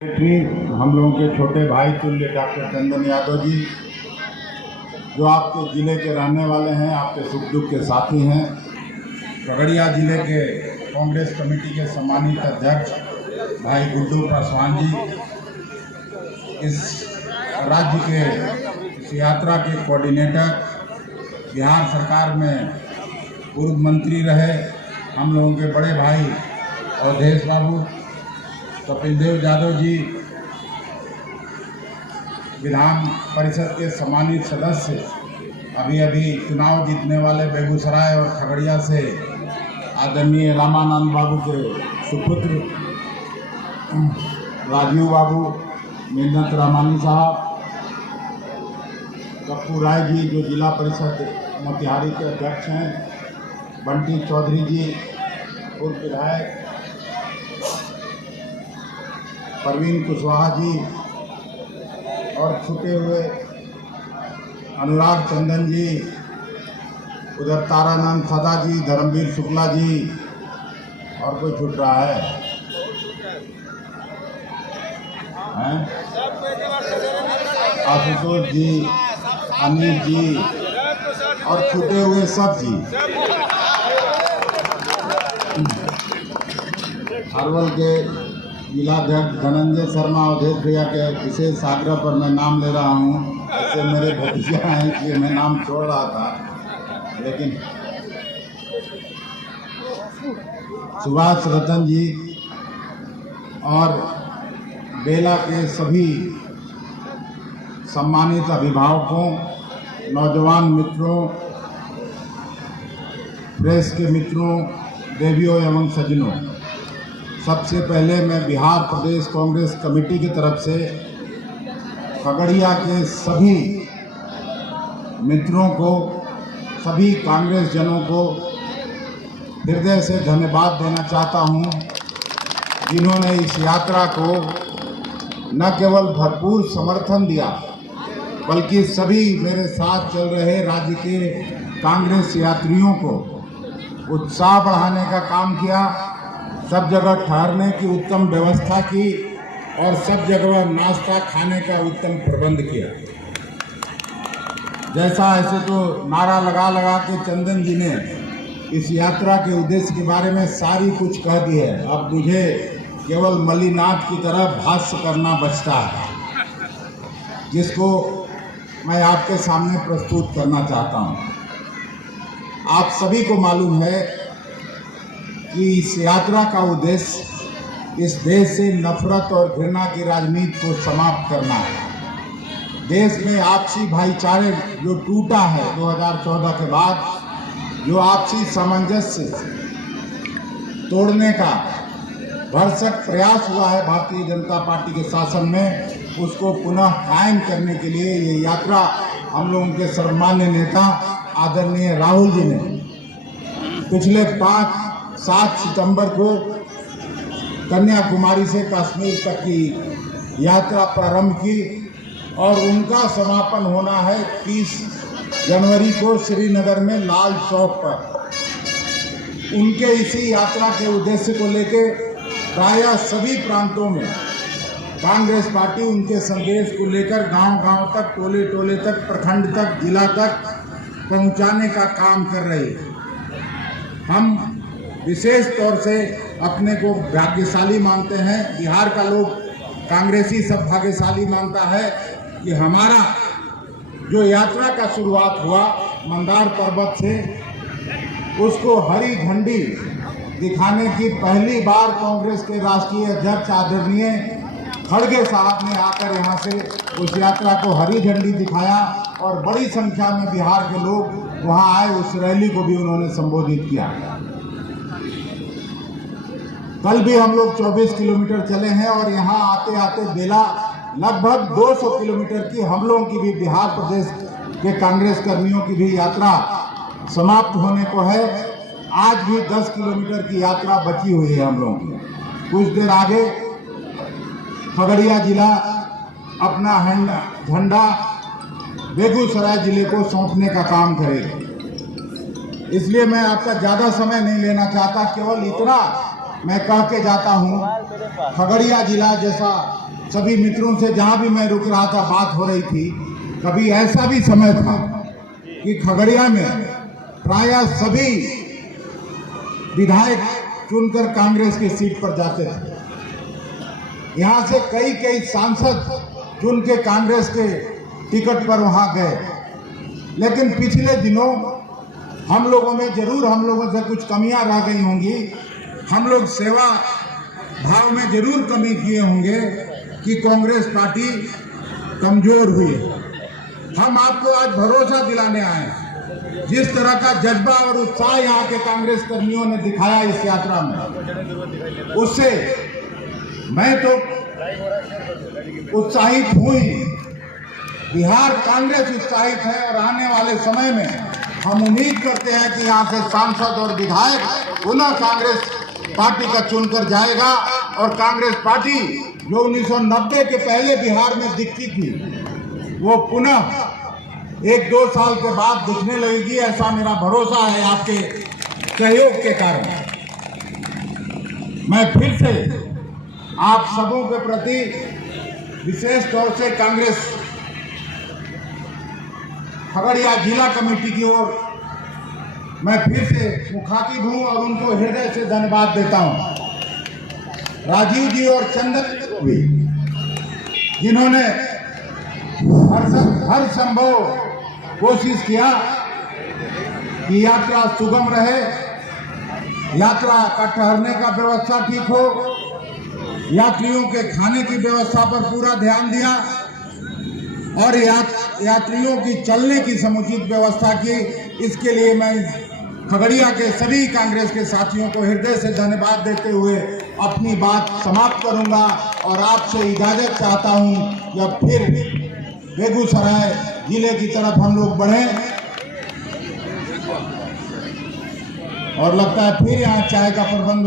हम लोगों के छोटे भाई तुल्य डॉक्टर चंदन यादव जी, जो आपके ज़िले के रहने वाले हैं, आपके सुख दुख के साथी हैं, खगड़िया ज़िले के कांग्रेस कमेटी के सम्मानित अध्यक्ष भाई गुड्डू पासवान जी, इस राज्य के इस यात्रा के कोऑर्डिनेटर, बिहार सरकार में पूर्व मंत्री रहे हम लोगों के बड़े भाई अवधेश बाबू, कपिल देव यादव जी, विधान परिषद के सम्मानित सदस्य, अभी चुनाव जीतने वाले बेगूसराय और खगड़िया से आदरणीय रामानंद बाबू के सुपुत्र राजीव बाबू, मिन्नत रामानी साहब, कप्पू राय जी जो जिला परिषद मोतिहारी के अध्यक्ष हैं, बंटी चौधरी जी पूर्व विधायक, परवीन कुशवाहा जी और छूटे हुए अनुराग चंदन जी, उधर तारानंद सदा जी, धर्मवीर शुक्ला जी, और कोई छूट रहा है? आशुतोष जी, अनिल जी और छूटे हुए सब जी। अरवल के जिलाध्यक्ष धनंजय शर्मा, अवधेश भैया के विशेष आग्रह पर मैं नाम ले रहा हूँ। ऐसे मेरे भतीजा हैं इसलिए मैं नाम छोड़ रहा था, लेकिन सुभाष रतन जी और बेला के सभी सम्मानित अभिभावकों, नौजवान मित्रों, प्रेस के मित्रों, देवियों एवं सज्जनों, सबसे पहले मैं बिहार प्रदेश कांग्रेस कमेटी की तरफ से खगड़िया के सभी मित्रों को, सभी कांग्रेस जनों को हृदय से धन्यवाद देना चाहता हूं, जिन्होंने इस यात्रा को न केवल भरपूर समर्थन दिया, बल्कि सभी मेरे साथ चल रहे राज्य के कांग्रेस यात्रियों को उत्साह बढ़ाने का काम किया, सब जगह ठहरने की उत्तम व्यवस्था की और सब जगह नाश्ता खाने का उत्तम प्रबंध किया। जैसा ऐसे तो नारा लगा लगा के चंदन जी ने इस यात्रा के उद्देश्य के बारे में सारी कुछ कह दी है। अब मुझे केवल मल्लीनाथ की तरह भाष्य करना बचता है, जिसको मैं आपके सामने प्रस्तुत करना चाहता हूँ। आप सभी को मालूम है कि इस यात्रा का उद्देश्य इस देश से नफरत और घृणा की राजनीति को समाप्त करना है। देश में आपसी भाईचारे जो टूटा है 2014 के बाद, जो आपसी सामंजस्य तोड़ने का भरसक प्रयास हुआ है भारतीय जनता पार्टी के शासन में, उसको पुनः कायम करने के लिए ये यात्रा हम लोगों के सर्वमान्य नेता आदरणीय राहुल जी ने पिछले 7 सितंबर को कन्याकुमारी से कश्मीर तक की यात्रा प्रारंभ की और उनका समापन होना है 30 जनवरी को श्रीनगर में लाल चौक पर। उनके इसी यात्रा के उद्देश्य को लेकर प्रायः सभी प्रांतों में कांग्रेस पार्टी उनके संदेश को लेकर गांव-गांव तक, टोले-टोले तक, प्रखंड तक, जिला तक पहुंचाने का काम कर रही है। हम विशेष तौर से अपने को भाग्यशाली मानते हैं, बिहार का लोग कांग्रेसी सब भाग्यशाली मानता है कि हमारा जो यात्रा का शुरुआत हुआ मंदार पर्वत से, उसको हरी झंडी दिखाने की पहली बार कांग्रेस के राष्ट्रीय अध्यक्ष आदरणीय खड़गे साहब ने आकर यहाँ से उस यात्रा को हरी झंडी दिखाया और बड़ी संख्या में बिहार के लोग वहाँ आए। उस रैली को भी उन्होंने संबोधित किया। कल भी हम लोग 24 किलोमीटर चले हैं और यहाँ आते आते बेला लगभग 200 किलोमीटर की हम लोगों की भी, बिहार प्रदेश के कांग्रेस कर्मियों की भी यात्रा समाप्त होने को है। आज भी 10 किलोमीटर की यात्रा बची हुई है हम लोगों की। कुछ देर आगे खगड़िया जिला अपना झंडा बेगूसराय जिले को सौंपने का काम करेगा। इसलिए मैं आपका ज़्यादा समय नहीं लेना चाहता, केवल इतना मैं कह के जाता हूँ, खगड़िया जिला जैसा सभी मित्रों से जहां भी मैं रुक रहा था बात हो रही थी, कभी ऐसा भी समय था कि खगड़िया में प्रायः सभी विधायक चुनकर कांग्रेस की सीट पर जाते थे। यहां से कई सांसद चुन के कांग्रेस के टिकट पर वहां गए। लेकिन पिछले दिनों हम लोगों से कुछ कमियां रह गई होंगी। हम लोग सेवा भाव में जरूर कमी किए होंगे कि कांग्रेस पार्टी कमजोर हुई। हम आपको आज भरोसा दिलाने आए हैं। जिस तरह का जज्बा और उत्साह यहाँ के कांग्रेस कर्मियों ने दिखाया इस यात्रा में, उससे मैं तो उत्साहित हुई। बिहार कांग्रेस उत्साहित है और आने वाले समय में हम उम्मीद करते हैं कि यहाँ से सांसद और विधायक पुनः कांग्रेस पार्टी का चुनकर जाएगा और कांग्रेस पार्टी जो 1990 के पहले बिहार में दिखती थी वो पुनः 1-2 साल के बाद दिखने लगेगी। ऐसा मेरा भरोसा है आपके सहयोग के कारण। मैं फिर से आप सबों के प्रति विशेष तौर से कांग्रेस खगड़िया जिला कमेटी की ओर मैं फिर से मुखातिब हूं और उनको हृदय से धन्यवाद देता हूं। राजीव जी और चंदन को भी, जिन्होंने हर संभव कोशिश किया कि यात्रा सुगम रहे, यात्रा का ठहरने का व्यवस्था ठीक हो, यात्रियों के खाने की व्यवस्था पर पूरा ध्यान दिया और यात्रियों की चलने की समुचित व्यवस्था की। इसके लिए मैं खगड़िया के सभी कांग्रेस के साथियों को हृदय से धन्यवाद देते हुए अपनी बात समाप्त करूंगा और आपसे इजाजत चाहता हूं कि अब फिर बेगूसराय जिले की तरफ हम लोग बढ़ें। और लगता है फिर यहाँ चाय का प्रबंध